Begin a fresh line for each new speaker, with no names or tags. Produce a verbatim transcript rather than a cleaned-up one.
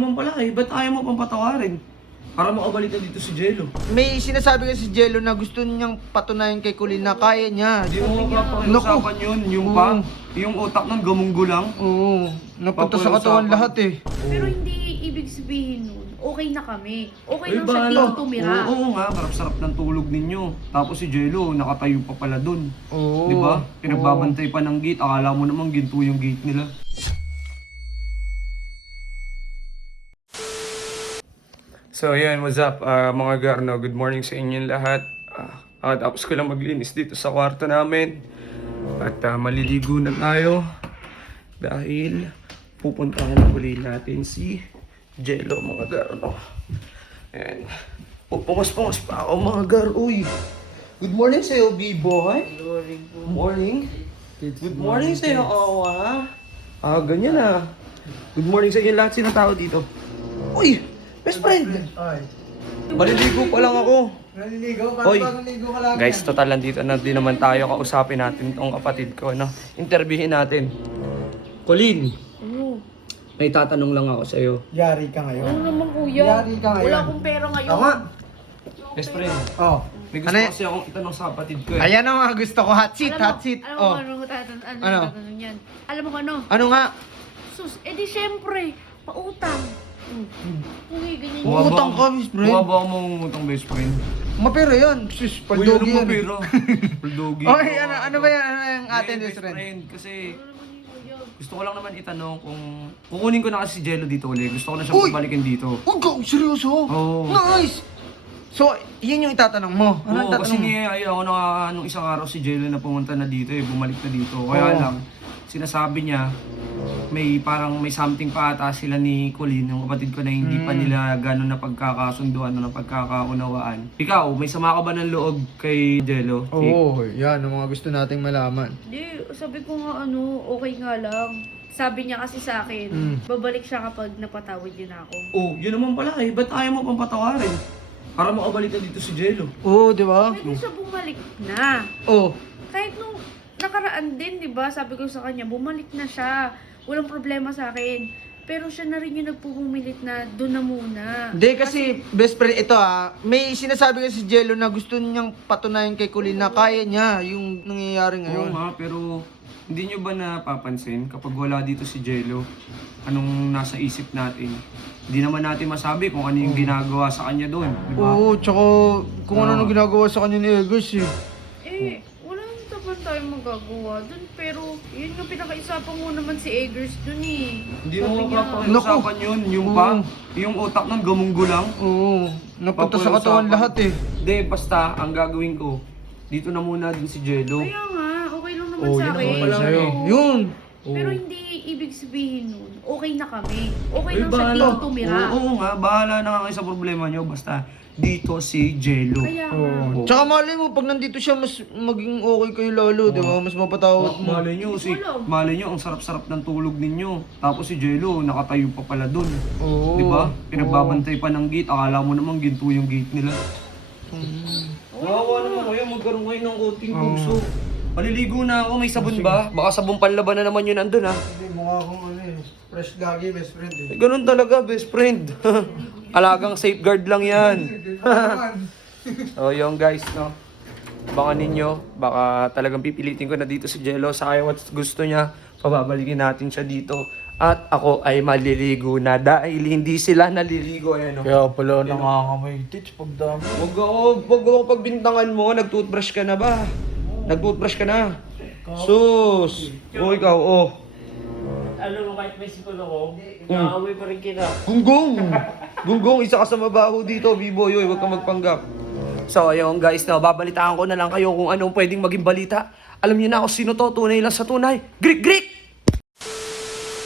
naman pala eh. Ba't ayaw mo pang patawarin? Para makabalik na dito si Jello.
May sinasabi kasi si Jello na gusto niyang patunayan kay Colleen na kaya niya.
Hindi mo mapapakiusapan yun. Yung pa, yung utak ng gamunggo lang.
Oo. Napunta sa katawan lahat eh.
Pero hindi ibig sabihin nun, okay na kami. Okay
Ay,
lang siya
bahala.
dito tumira.
Oo, oo nga, sarap-sarap ng tulog ninyo. Tapos si Jello, nakatayo pa pala dun.
Oo.
Di ba? Pinagbabantay pa ng gate. Akala mo naman ginto yung gate nila. So yun, what's up uh, mga garno? Good morning sa inyong lahat. Uh, uh, tapos ko lang maglinis dito sa kwarto namin. At uh, maliligo na tayo. Dahil pupuntahan na uli natin si Jello mga garno. Ayan. Pupungas-pungas pa ako mga gar. Uy! Good morning sa'yo, B-boy. Good morning po. Morning. Good morning sa'yo, Owa. Ah, ganyan ah. Good morning sa inyo lahat. Sino tao dito? Uy! Best friend! Maliligo pa lang ako.
Naliligo?
Oy,
naliligo ka lang
guys, total nandito na din naman tayo. Kausapin natin tong kapatid ko, no? Interviewin natin. Colleen,
Oo.
may tatanong lang ako sa'yo.
Yari ka ngayon.
Oo naman kuya.
Yari ka ngayon.
Wala akong pera ngayon.
Tama.
Best friend,
Oh.
may gusto
Ano y-
kasi akong itanong sa kapatid ko eh.
Ayan ang mga gusto ko. Hot seat,
Alam mo-
hot seat.
Alam mo
Oh.
kung ano tatanong ano,
Ano?
tatanong yan. Alam mo kung ano?
Ano nga?
Sus, edi syempre, pautang. Mm. Uy, ganyan
Mukha
yun.
ba
Utang
ako-
ka, best friend.
Mukha ba ako mangungutang best friend?
Mapera yan. Sus,
Uy,
paldogi
ano
yan.
mo pera? Paldogi.
Okay, ano, ano ba yan? Ano yung atin,
Hindi,
best friend?
Kasi
Ano naman yun, kuya?
gusto ko lang naman itanong kung kukunin ko na kasi si Jello dito ulit. Gusto ko na siyang
Uy!
pabalikin dito.
Huwag ka, seryoso?
Oo.
Nice! So, yun yung itatanong mo. Ano
Oo,
yung
kasi
itatanong mo?
niya ayaw ako na nung isang araw si Jello na pumunta na dito eh, bumalik na dito. Kaya
Oo.
lang, sinasabi niya, may parang may something pa ata sila ni Colleen, yung kapatid ko na hindi pa
Mm.
nila gano'n na pagkakasunduan o na pagkakaunawaan. Ikaw, may sama ka ba ng loob kay Jello?
Oo, yan ang mga gusto nating malaman.
Hindi, sabi ko nga ano, okay nga lang. Sabi niya kasi sa akin,
Mm.
babalik siya kapag napatawad niya na ako.
Oh, yun naman pala eh. Ba't ayaw mo pang patawarin? Para makabalik na dito si Jello.
Oo, di ba?
Pwede siya bumalik na.
Oo.
Kahit nung nakaraan din, di ba? Sabi ko sa kanya, bumalik na siya. Walang problema sa akin. Pero siya na rin yung nagpupumilit na doon na muna.
Hindi kasi, best friend, ito ah, may sinasabi kasi si Jello na gusto niyang patunayan kay Colleen na kaya niya yung nangyayari
Oo
ngayon.
nga, pero hindi nyo ba napapansin kapag wala dito si Jello, anong nasa isip natin? Hindi naman natin masabi kung ano yung ginagawa sa kanya doon, di ba?
Oo, tsaka kung ano
Oo.
nang ginagawa sa kanya ni Egos eh.
Eh, wala naman tayong magagawa doon. Pero, yun yung pinakaisapan mo naman si Eggers doon eh.
Hindi
Sabi
mo
niya,
mapapakiusapan yun, yung pa,
Oo.
yung utak ng gamunggo lang.
Oo, napunta sa katawan
Papakiusapan.
lahat eh.
Hindi, basta, ang gagawin ko, dito na muna din si Jello.
Kaya nga, okay lang naman
Oo,
sa
yun
akin.
naman pala
Sa'yo.
Oo.
Yun.
Pero
Oo.
hindi ibig sabihin nun, okay na kami. Okay
Ay,
lang siya
bahala.
dito tumira.
Oo, oo nga, bahala na nga kayo sa problema nyo, basta dito si Jello.
Kaya nga.
Oo. Tsaka malay mo, pag nandito siya, mas maging okay kayo lalo, di ba? Mas mapatawad mo.
Malay nyo, si,
Wala.
malay nyo, ang sarap-sarap ng tulog ninyo. Tapos si Jello, nakatayo pa pala dun.
Oo.
Di ba? Pinagbabantay pa ng gate. Akala mo naman ginto yung gate nila. Kawawa naman kayo, magkaroon kayo ng konting puso. Maliligo na ako, may sabon ba? Baka sabon panlaban na naman yun andun ha.
Hindi, mukha akong ano eh. Fresh lagi, best friend eh.
Eh, ganun talaga, best friend. Alagang safeguard lang yan. So yung guys, no. Abangan ninyo, baka talagang pipilitin ko na dito si Jello sa ayaw at gusto niya. Pababalikin natin siya dito. At ako ay maliligo na dahil hindi sila naliligo. Ayan, no?
Kaya pala nangangamay tits pag dami.
Huwag ako, huwag ako pagbintangan mo. Nag-toothbrush ka na ba? Nag-toothbrush ka na? Sus! O ikaw, oh.
Alam mo, kahit may sipon ako, nakakaway pa rin kita.
Gunggong! Gunggong, isa ka sa mabaho dito, B-boy. Oy, huwag kang magpanggap. So, ayun guys, no, babalitaan ko na lang kayo kung anong pwedeng maging balita. Alam niyo na ako sino to, tunay lang sa tunay. Greek, Greek!